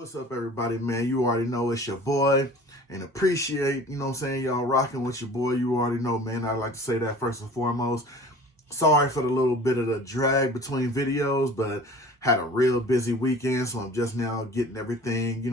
What's up, everybody, man? You already know it's your boy, and appreciate, you know what I'm saying, y'all rocking with your boy. You already know, man. I'd like to say that first and foremost. Sorry for the little bit of the drag between videos, but had a real busy weekend, so I'm just now getting everything,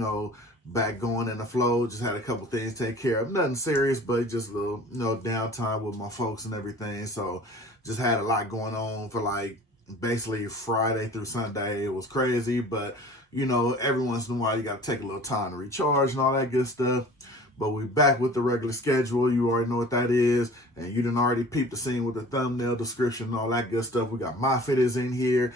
back going in the flow. Just had a couple things to take care of. Nothing serious, but just a little, downtime with my folks and everything. So just had a lot going on for like basically Friday through Sunday. It was crazy, but every once in a while you got to take a little time to recharge and all that good stuff. But we back with the regular schedule. You already know what that is. And you done already peeped the scene with the thumbnail, description, and all that good stuff. We got Myfitteds in here.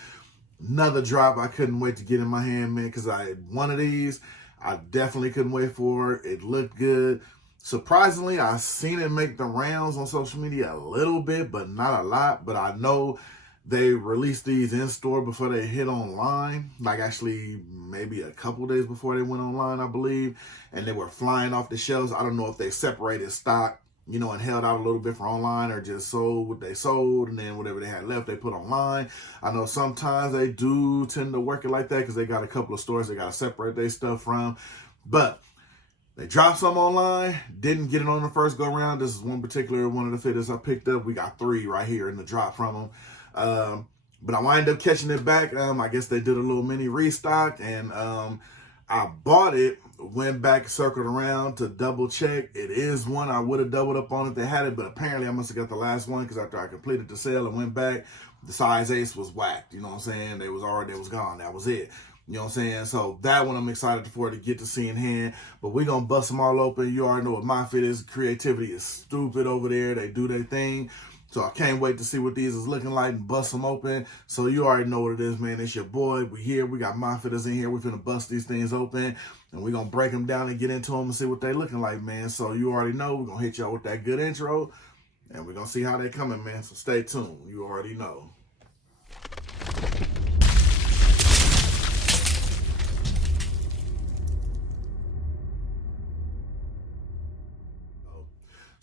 Another drop I couldn't wait to get in my hand, man, because I had one of these. I definitely couldn't wait for it. It looked good. Surprisingly, I seen it make the rounds on social media a little bit, but not a lot. But I know they released these in store before they hit online, like actually maybe a couple days before they went online, I believe, and they were flying off the shelves. I don't know if they separated stock, and held out a little bit for online, or just sold what they sold, and then whatever they had left, they put online. I know sometimes they do tend to work it like that because they got a couple of stores they got to separate their stuff from, but they dropped some online, didn't get it on the first go round. This is one of the fitteds I picked up. We got 3 right here in the drop from them. But I wind up catching it back. I guess they did a little mini restock, and I bought it, went back, circled around to double check. It is one I would have doubled up on if they had it, but apparently I must have got the last one because after I completed the sale and went back, the size 8 was whacked. You know what I'm saying? They was gone. That was it. You know what I'm saying? So that one I'm excited for to get to see in hand. But we're going to bust them all open. You already know what Myfitteds. Creativity is stupid over there. They do their thing. So I can't wait to see what these is looking like and bust them open. So you already know what it is, man. It's your boy. We here. We got Myfitteds in here. We're finna bust these things open. And we're going to break them down and get into them and see what they looking like, man. So you already know. We're going to hit y'all with that good intro. And we're going to see how they coming, man. So stay tuned. You already know.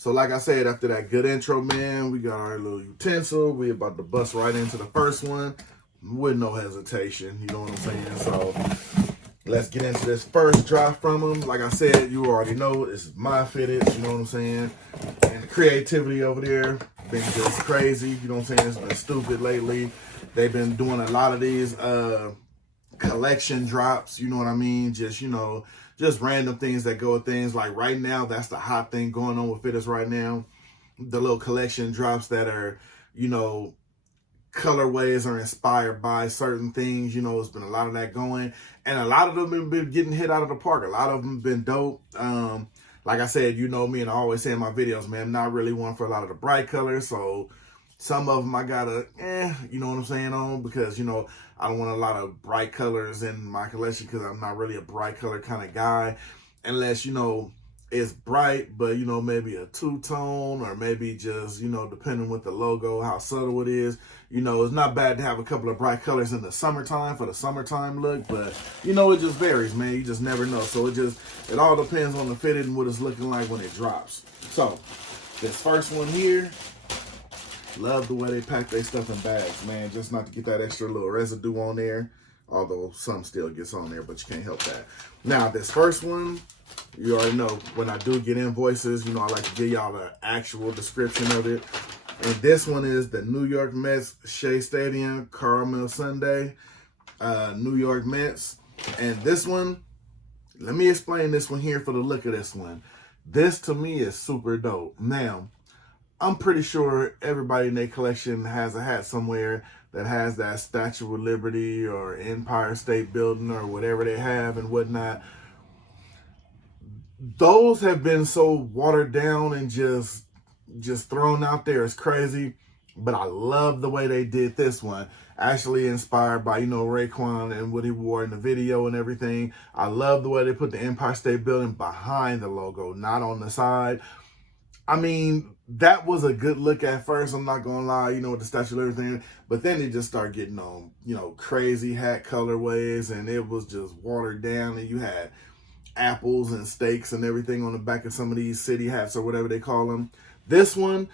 So like I said, after that good intro, man, we got our little utensil. We about to bust right into the first one with no hesitation. You know what I'm saying? So let's get into this first drop from them. Like I said, you already know this is Myfitteds. You know what I'm saying? And the creativity over there been just crazy. You know what I'm saying? It's been stupid lately. They've been doing a lot of these collection drops. You know what I mean? Just random things that go with things. Like right now, that's the hot thing going on with fitteds right now. The little collection drops that are, colorways are inspired by certain things. It's been a lot of that going. And a lot of them have been getting hit out of the park. A lot of them have been dope. Like I said, you know me, and I always say in my videos, man, I'm not really one for a lot of the bright colors. So some of them I gotta, you know what I'm saying, on, because, I don't want a lot of bright colors in my collection because I'm not really a bright color kind of guy. Unless, it's bright, but, maybe a two-tone, or maybe just, depending with the logo, how subtle it is. It's not bad to have a couple of bright colors in the summertime for the summertime look, but, it just varies, man. You just never know. So it all depends on the fitted and what it's looking like when it drops. So this first one here, love the way they pack their stuff in bags, man. Just not to get that extra little residue on there. Although some still gets on there, but you can't help that. Now, this first one, you already know, when I do get invoices, I like to give y'all the actual description of it. And this one is the New York Mets Shea Stadium Caramel Sundae, New York Mets. And this one, let me explain this one here for the look of this one. This, to me, is super dope. Now, I'm pretty sure everybody in their collection has a hat somewhere that has that Statue of Liberty or Empire State Building or whatever they have and whatnot. Those have been so watered down and just thrown out there. It's crazy. But I love the way they did this one. Actually inspired by, Raekwon and what he wore in the video and everything. I love the way they put the Empire State Building behind the logo, not on the side. I mean, that was a good look at first. I'm not going to lie, with the Statue of Liberty. But then it just started getting on, crazy hat colorways. And it was just watered down. And you had apples and steaks and everything on the back of some of these city hats or whatever they call them. This one,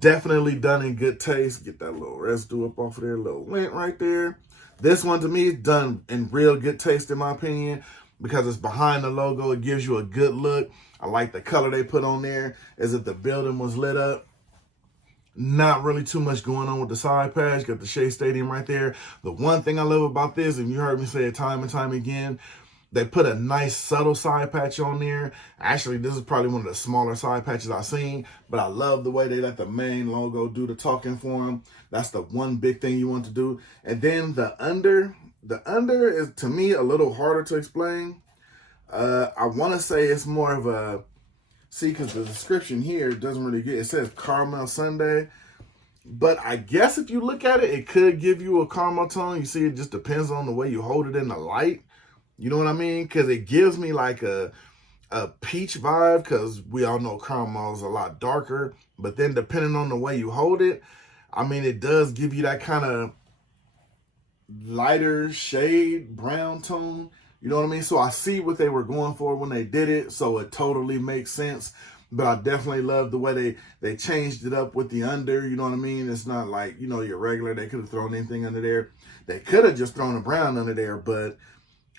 definitely done in good taste. Get that little residue up off of there, little lint right there. This one, to me, is done in real good taste, in my opinion. because it's behind the logo. It gives you a good look. I like the color they put on there as if the building was lit up. Not really too much going on with the side patch. Got the Shea Stadium right there. The one thing I love about this, and you heard me say it time and time again, they put a nice subtle side patch on there. Actually, this is probably one of the smaller side patches I've seen, but I love the way they let the main logo do the talking for them. That's the one big thing you want to do. And then the under is, to me, a little harder to explain. I want to say it's more of a, see, because the description here doesn't really get, it says caramel sundae, but I guess if you look at it, it could give you a caramel tone. You see, it just depends on the way you hold it in the light. You know what I mean? Because it gives me like a peach vibe, because we all know caramel is a lot darker, but then depending on the way you hold it, I mean, it does give you that kind of lighter shade brown tone. You know what I mean? So I see what they were going for when they did it, so it totally makes sense. But I definitely love the way they changed it up with the under. You know what I mean? It's not like, you know, your regular, they could have thrown anything under there. They could have just thrown a brown under there, but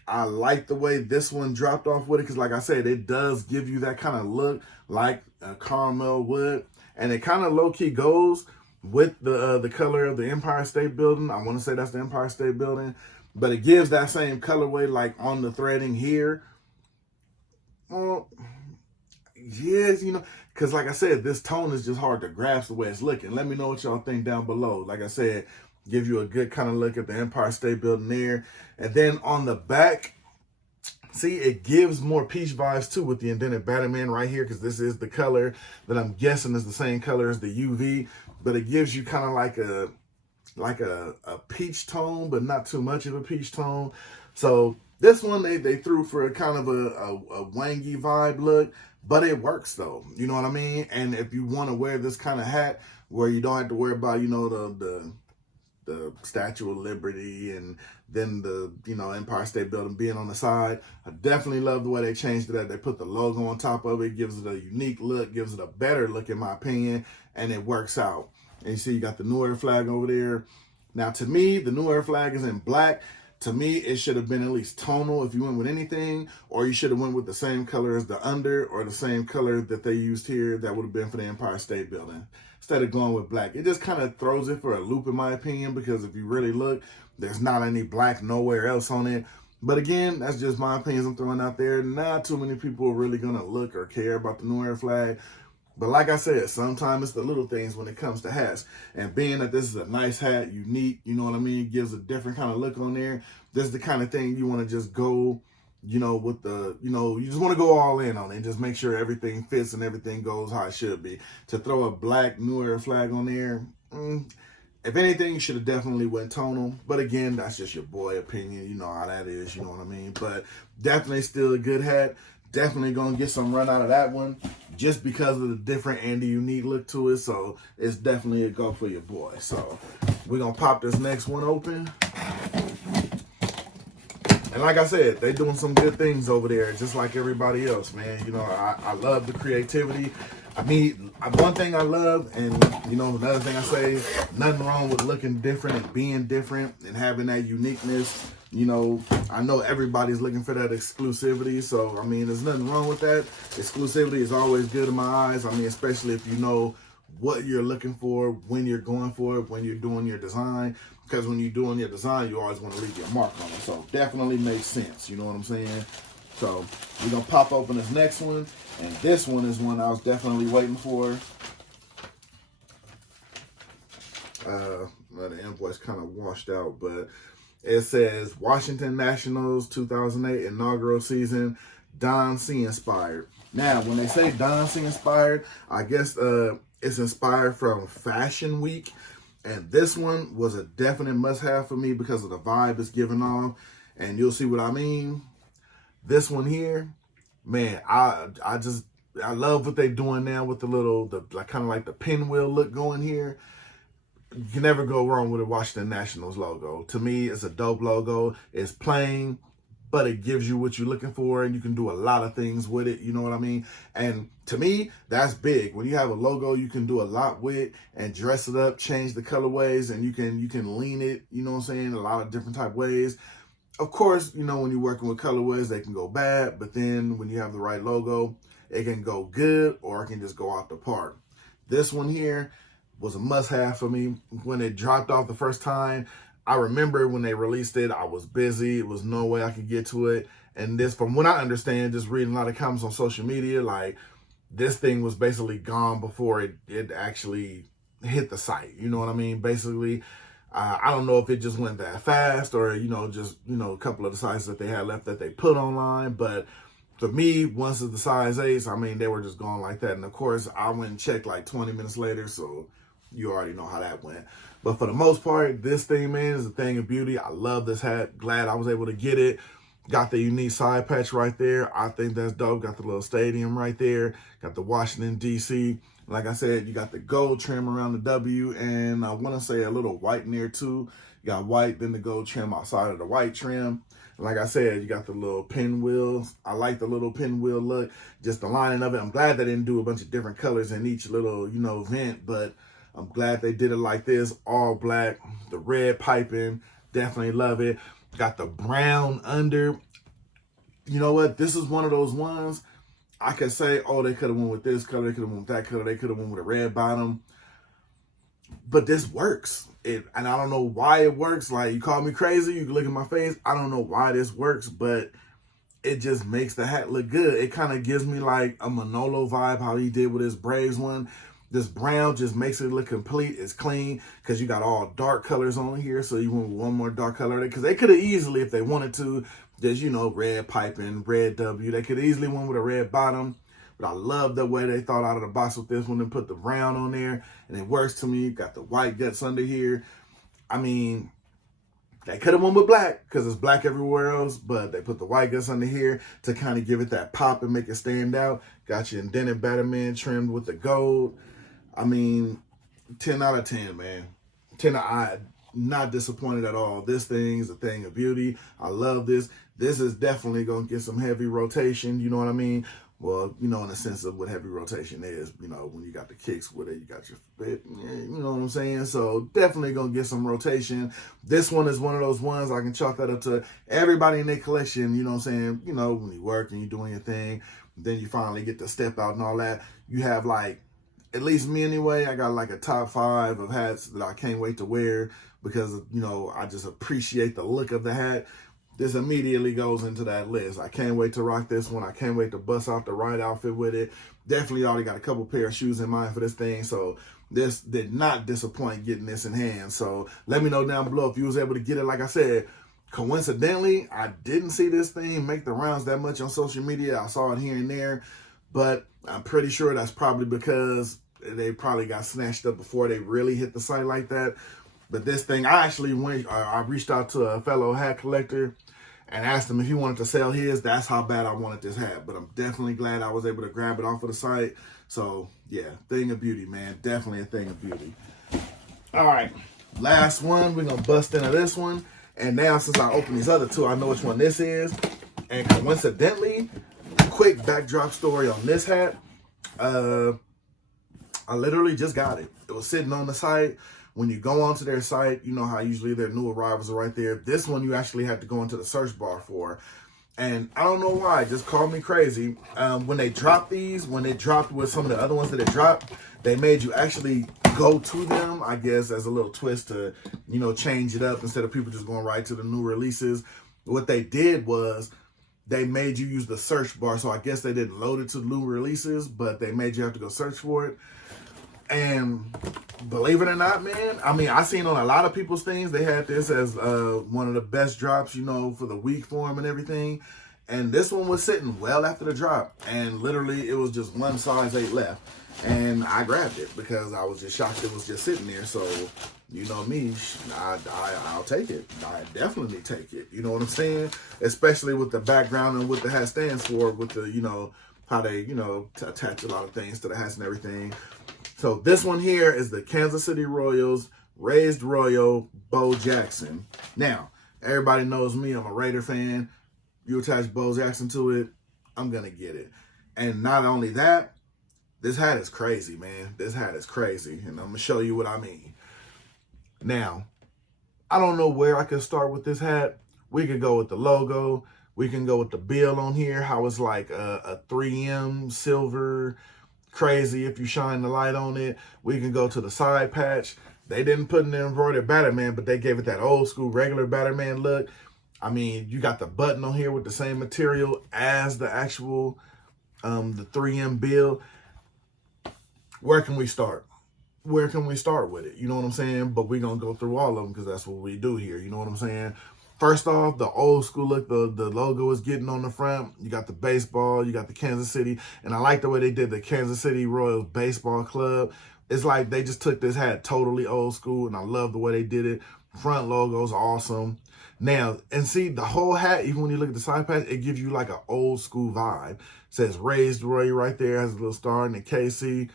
I like the way this one dropped off with it, because like I said, it does give you that kind of look like a caramel would, and it kind of low-key goes with the color of the Empire State Building. I want to say that's the Empire State Building, but it gives that same colorway like on the threading here. Well, yes, you know, because like I said, this tone is just hard to grasp the way it's looking. Let me know what y'all think down below. Like I said, give you a good kind of look at the Empire State Building there. And then on the back, see, it gives more peach vibes too with the indented Batman right here, because this is the color that I'm guessing is the same color as the UV, but it gives you kind of like a peach tone, but not too much of a peach tone. So this one they threw for a kind of a wangy vibe look, but it works though. You know what I mean? And if you want to wear this kind of hat where you don't have to worry about, you know, the Statue of Liberty and then the, you know, Empire State Building being on the side, I definitely love the way they changed it. They put the logo on top of it, gives it a unique look, gives it a better look in my opinion, and it works out. And you see you got the New Era flag over there. Now to me, the New Era flag is in black. To me, it should have been at least tonal if you went with anything, or you should have went with the same color as the under, or the same color that they used here that would have been for the Empire State Building, instead of going with black. It just kind of throws it for a loop in my opinion, because if you really look, there's not any black nowhere else on it. But again, that's just my opinions I'm throwing out there. Not too many people are really going to look or care about the New Era flag. But like I said, sometimes it's the little things when it comes to hats. And being that this is a nice hat, unique, you know what I mean, gives a different kind of look on there. This is the kind of thing you want to just go, you know, with the, you know, you just want to go all in on it and just make sure everything fits and everything goes how it should be. To throw a black New Era flag on there, if anything, you should have definitely went tonal. But again, that's just your boy opinion. You know how that is, you know what I mean? But definitely still a good hat. Definitely going to get some run out of that one just because of the different and the unique look to it. So it's definitely a go for your boy. So we're going to pop this next one open. And like I said, they're doing some good things over there, just like everybody else, man. You know, I love the creativity. I mean, one thing I love, and, you know, another thing I say, nothing wrong with looking different and being different and having that uniqueness. You know, I know everybody's looking for that exclusivity, so, I mean, there's nothing wrong with that. Exclusivity is always good in my eyes. I mean, especially if you know what you're looking for, when you're going for it, when you're doing your design. Because when you're doing your design, you always want to leave your mark on it. So, definitely makes sense. You know what I'm saying? So, we're going to pop open this next one. And this one is one I was definitely waiting for. The invoice kind of washed out, but it says Washington Nationals 2008 inaugural season, Don C inspired. Now, when they say Don C inspired, I guess it's inspired from Fashion Week. And this one was a definite must-have for me because of the vibe it's giving off. And you'll see what I mean. This one here, man, I love what they're doing now with the kind of like the pinwheel look going here. You can never go wrong with a Washington Nationals logo. To me, it's a dope logo. It's plain, but it gives you what you're looking for, and you can do a lot of things with it. You know what I mean? And to me, that's big. When you have a logo, you can do a lot with and dress it up, change the colorways, and you can lean it, you know what I'm saying, a lot of different type ways. Of course, you know, when you're working with colorways, they can go bad, but then when you have the right logo, it can go good or it can just go out the park. This one here was a must-have for me. When it dropped off the first time, I remember when they released it, I was busy. It was no way I could get to it. And this, from what I understand, just reading a lot of comments on social media, like, this thing was basically gone before it actually hit the site. You know what I mean? Basically, I don't know if it just went that fast or, you know, just, you know, a couple of the sizes that they had left that they put online. But for me, once it's the size 8s, I mean, they were just gone like that. And of course, I went and checked like 20 minutes later, so you already know how that went. But for the most part, this thing, man, is a thing of beauty. I love this hat. Glad I was able to get it. Got the unique side patch right there. I think that's dope. Got the little stadium right there. Got the Washington, D.C. Like I said, you got the gold trim around the W, and I want to say a little white in there too. You got white, then the gold trim outside of the white trim. Like I said, you got the little pinwheels. I like the little pinwheel look, just the lining of it. I'm glad they didn't do a bunch of different colors in each little, you know, vent, but I'm glad they did it like this, all black. The red piping, definitely love it. Got the brown under. You know what? This is one of those ones I could say, oh, they could have went with this color, they could have went with that color, they could have went with a red bottom. But this works. And I don't know why it works. Like, you call me crazy, you can look at my face. I don't know why this works, but it just makes the hat look good. It kind of gives me like a Manolo vibe, how he did with his Braves one. This brown just makes it look complete. It's clean because you got all dark colors on here. So you want one more dark color. Because they could have easily, if they wanted to, just, you know, red piping, red W. They could easily went with a red bottom. But I love the way they thought out of the box with this one and put the brown on there. And it works to me. Got the white guts under here. I mean, they could have went with black because it's black everywhere else, but they put the white guts under here to kind of give it that pop and make it stand out. Got your indented Batman trimmed with the gold. I mean, 10 out of 10, man. 10 out of, not disappointed at all. This thing is a thing of beauty. I love this. This is definitely going to get some heavy rotation. You know what I mean? Well, you know, in the sense of what heavy rotation is, you know, when you got the kicks with it, you got your fit, you know what I'm saying? So definitely going to get some rotation. This one is one of those ones I can chalk that up to everybody in their collection, you know what I'm saying? You know, when you work and you're doing your thing, then you finally get to step out and all that. You have like, at least me anyway, I got like a top 5 of hats that I can't wait to wear because, you know, I just appreciate the look of the hat. This immediately goes into that list. I can't wait to rock this one. I can't wait to bust out the right outfit with it. Definitely already got a couple pair of shoes in mind for this thing. So this did not disappoint getting this in hand. So let me know down below if you was able to get it. Like I said, coincidentally, I didn't see this thing make the rounds that much on social media. I saw it here and there, but I'm pretty sure that's probably because they probably got snatched up before they really hit the site like that. But this thing, I actually I reached out to a fellow hat collector and asked him if he wanted to sell his. That's how bad I wanted this hat. But I'm definitely glad I was able to grab it off of the site. So, yeah, thing of beauty, man. Definitely a thing of beauty. All right, last one. We're going to bust into this one. And now, since I opened these other two, I know which one this is. And coincidentally, quick backdrop story on this hat. I literally just got it. It was sitting on the site. When you go onto their site, you know how usually their new arrivals are right there. This one you actually have to go into the search bar for. And I don't know why, just called me crazy. When they dropped these, when they dropped with some of the other ones that it dropped, they made you actually go to them, I guess, as a little twist to, you know, change it up instead of people just going right to the new releases. What they did was they made you use the search bar. So I guess they didn't load it to new releases, but they made you have to go search for it. And believe it or not, man, I mean, I seen on a lot of people's things, they had this as one of the best drops, you know, for the week for them and everything. And this one was sitting well after the drop. And literally, it was just one size 8 left. And I grabbed it because I was just shocked it was just sitting there. So, you know me, I'll take it. I definitely take it. You know what I'm saying? Especially with the background and what the hat stands for, with the, you know, how they, you know, attach a lot of things to the hats and everything. So this one here is the Kansas City Royals Raised Royal Bo Jackson. Now, everybody knows me. I'm a Raider fan. You attach Bo Jackson to it, I'm going to get it. And not only that, this hat is crazy, man. This hat is crazy. And I'm going to show you what I mean. Now, I don't know where I can start with this hat, We could go with the logo. We can go with the bill on here, how it's like a 3M silver, crazy if you shine the light on it. We can go to the side patch. They didn't put in the embroidered Batterman, but they gave it that old school regular Batterman look. I mean, you got the button on here with the same material as the actual the 3M bill. Where can we start? Where can we start with it? You know what I'm saying? But we're going to go through all of them because that's what we do here. You know what I'm saying? First off, the old school look, the logo is getting on the front. You got the baseball, you got the Kansas City. And I like the way they did the Kansas City Royals Baseball Club. It's like they just took this hat totally old school, and I love the way they did it. Front logo's awesome. Now, and see, the whole hat, even when you look at the side patch, it gives you like an old school vibe. It says Raised Roy right there, has a little star in the KC.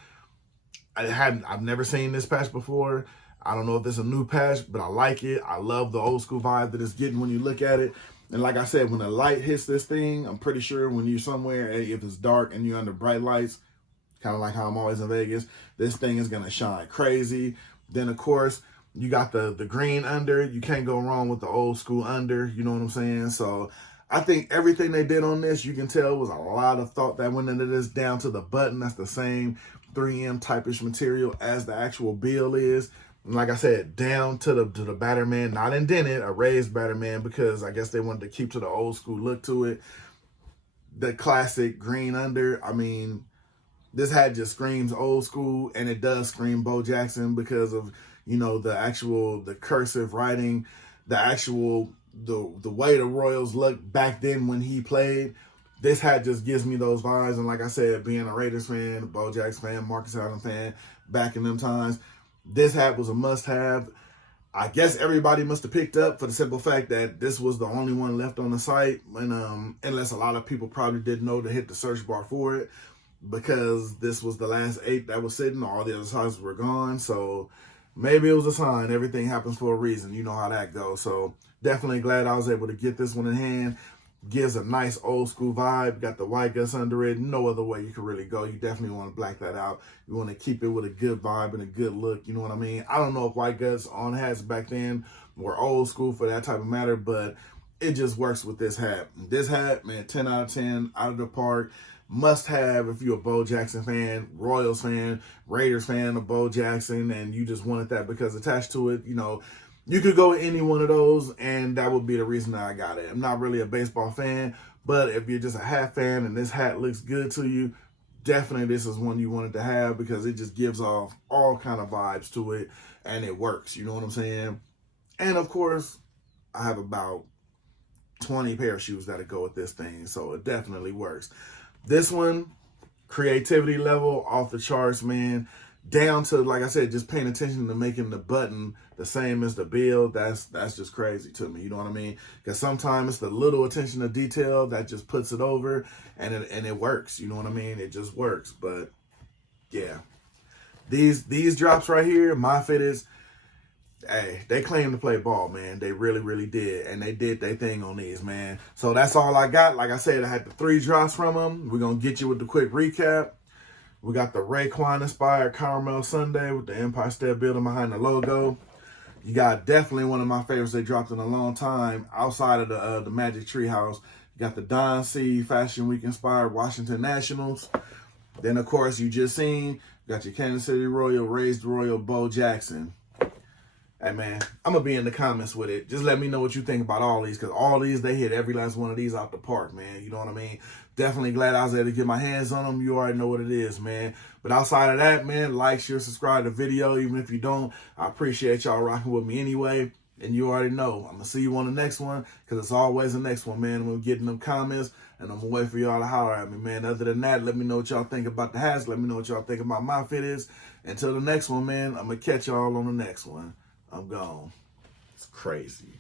I've never seen this patch before. I don't know if it's a new patch, but I like it. I love the old school vibe that it's getting when you look at it. And like I said, when the light hits this thing, I'm pretty sure when you're somewhere, if it's dark and you're under bright lights, kind of like how I'm always in Vegas, this thing is going to shine crazy. Then, of course, you got the green under. You can't go wrong with the old school under. You know what I'm saying? So I think everything they did on this, you can tell was a lot of thought that went into this, down to the button. That's the same 3M type-ish material as the actual bill is. And like I said, down to the Batterman, not indented, a raised Batterman, because I guess they wanted to keep to the old school look to it. The classic green under, I mean, this hat just screams old school, and it does scream Bo Jackson because of, you know, the cursive writing, the way the Royals looked back then when he played. This hat just gives me those vibes. And like I said, being a Raiders fan, a Bo Jackson fan, Marcus Allen fan, back in them times, this hat was a must-have. I guess everybody must have picked up for the simple fact that this was the only one left on the site. And unless a lot of people probably didn't know to hit the search bar for it, because this was the last 8 that was sitting. All the other sizes were gone. So maybe it was a sign. Everything happens for a reason. You know how that goes. So definitely glad I was able to get this one in hand. Gives a nice old school vibe. Got the white guts under it. No other way you can really go. You definitely want to black that out. You want to keep it with a good vibe and a good look. You know what I mean? I don't know if white guts on hats back then were old school for that type of matter, but it just works with this hat. This hat, man, 10 out of 10, out of the park. Must have if you're a Bo Jackson fan, Royals fan, Raiders fan of Bo Jackson, and you just wanted that because attached to it, you know, you could go with any one of those, and that would be the reason that I got it. I'm not really a baseball fan, but if you're just a hat fan and this hat looks good to you, definitely this is one you wanted to have because it just gives off all kind of vibes to it, and it works. You know what I'm saying? And of course, I have about 20 pair of shoes that'll go with this thing, so it definitely works. This one, creativity level off the charts, man. Down to, like I said, just paying attention to making the button the same as the bill. That's just crazy to me. You know what I mean? Because sometimes it's the little attention to detail that just puts it over, and it works. You know what I mean? It just works. But yeah, these drops right here, Myfitteds, hey, they claim to play ball, man. They really, really did. And they did their thing on these, man. So that's all I got. Like I said, I had the 3 drops from them. We're going to get you with the quick recap. We got the Raekwon-inspired Caramel Sundae with the Empire State Building behind the logo. You got definitely one of my favorites they dropped in a long time outside of the Magic Treehouse. You got the Don C Fashion Week inspired Washington Nationals. Then, of course, you just seen, you got your Kansas City Royal, Raised Royal, Bo Jackson. Hey, man, I'm going to be in the comments with it. Just let me know what you think about all these, because all these, they hit every last one of these out the park, man. You know what I mean? Definitely glad I was able to get my hands on them. You already know what it is, man. But outside of that, man, like, share, subscribe to the video. Even if you don't, I appreciate y'all rocking with me anyway. And you already know, I'm going to see you on the next one, because it's always the next one, man. I'm going to get in them comments, and I'm going to wait for y'all to holler at me, man. Other than that, let me know what y'all think about the hats. Let me know what y'all think about my Myfitteds. Until the next one, man, I'm going to catch y'all on the next one. I'm gone. It's crazy.